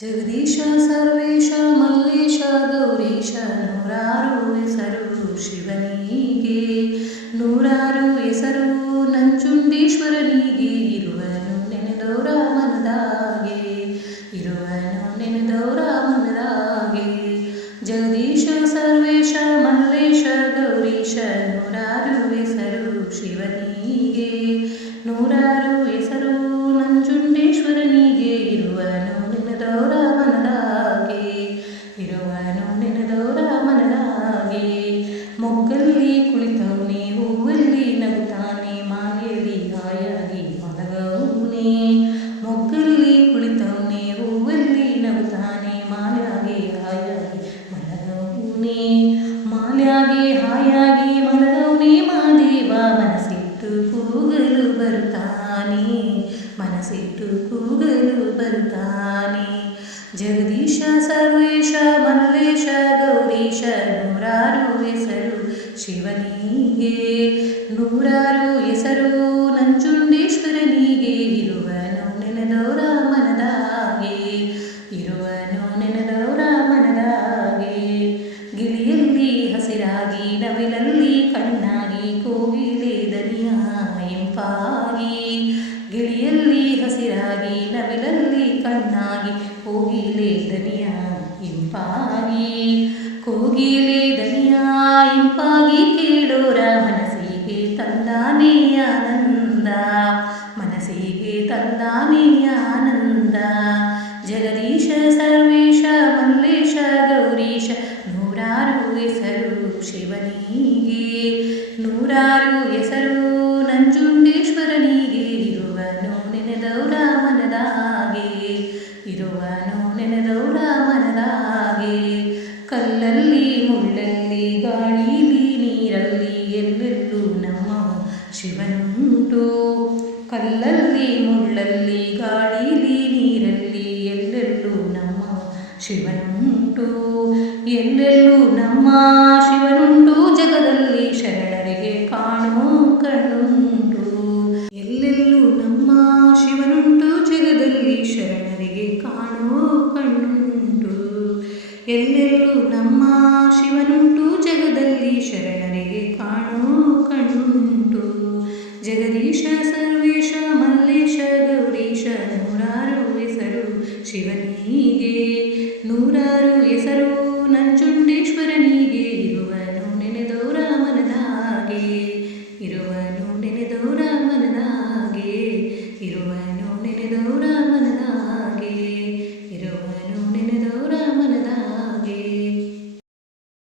ಜಗದೀಶ ಸರ್ವೇಶ, ಮಲ್ಲೇಶ, ಗೌರೀಶ, ನೂರಾರು ಹೆಸರು ಶಿವನಿಗೆ. ನೂರಾರು ಹೆಸರು ನಂಜುಂಡೇಶ್ವರನಿಗೆ. ಇರುವನು ನೆನೆದವರ ಮನದಾಗೆ. ಇರುವನು ನೆನೆದವರ ಮನದಾಗೆ. ಜಗದೀಶ ಸರ್ವೇಶ, ಮಲ್ಲೇಶ, ಗೌರೀಶ, ನೂರಾರು ಹೆಸರು ಶಿವನಿಗೆ. ಮನಸ್ಸಿಟ್ಟು ಕೂಗಲು ಬರುತ್ತಾನೆ ಜಗದೀಶ ಸರ್ವೇಶ ಮಲ್ಲೇಶ ಗೌರೀಶ ನೂರಾರು ಹೆಸರು ಶಿವನಿಗೆ. ನೂರಾರು ಹೆಸರು ನಂಜುಂಡೇಶ್ವರನಿಗೆ, ಇರುವನು ನೆನೆದವರ ಮನದಾಗೆ. ಇರುವನು ನೆನೆದವರ ಮನದಾಗೆ. ಗಿಳಿಯಲ್ಲಿ ಹಸಿರಾಗಿ, ನವಿಲಲ್ಲಿ ಕಣ್ಣಾಗಿ, ಕೋಗಿಲೆ ದನಿಯ ಇಂಪಾಗಿ ಗಿಳಿಯಲ್ಲಿ ಹಸಿರಾಗಿ, ನವಿಲಲ್ಲಿ ಕಣ್ಣಾಗಿ, ಕೋಗಿಲೆ ದನಿಯ ಇಂಪಾಗಿ. ಕೋಗಿಲೆ ದನಿಯ ಇಂಪಾಗಿ ಕೇಳೋರ ಮನಸ್ಸಿಗೆ ತಂದಾನೇ ಆನಂದ. ಮನಸ್ಸಿಗೆ ತಂದಾನೇ ಆನಂದ. ಜಗದೀಶ, ಸರ್ವೇಶ, ಮಲ್ಲೇಶ, ಗೌರೀಶ, ನೂರಾರು ಹೆಸರು ಶಿವನಿಗೆ. ಕಲ್ಲಲ್ಲಿ ಮುಳ್ಳಲ್ಲಿ ಗಾಳಿಲಿ ನೀರಲ್ಲಿ ಎಲ್ಲೆಲ್ಲೂ ನಮ್ಮ ಶಿವನುಂಟು ಕಲ್ಲಲ್ಲಿ ಮುಳ್ಳಲ್ಲಿ ಗಾಳಿಲಿ ನೀರಲ್ಲಿ ಎಲ್ಲೆಲ್ಲೂ ನಮ್ಮ ಶಿವನುಂಟು ಎಲ್ಲೆಲ್ಲೂ ನಮ್ಮ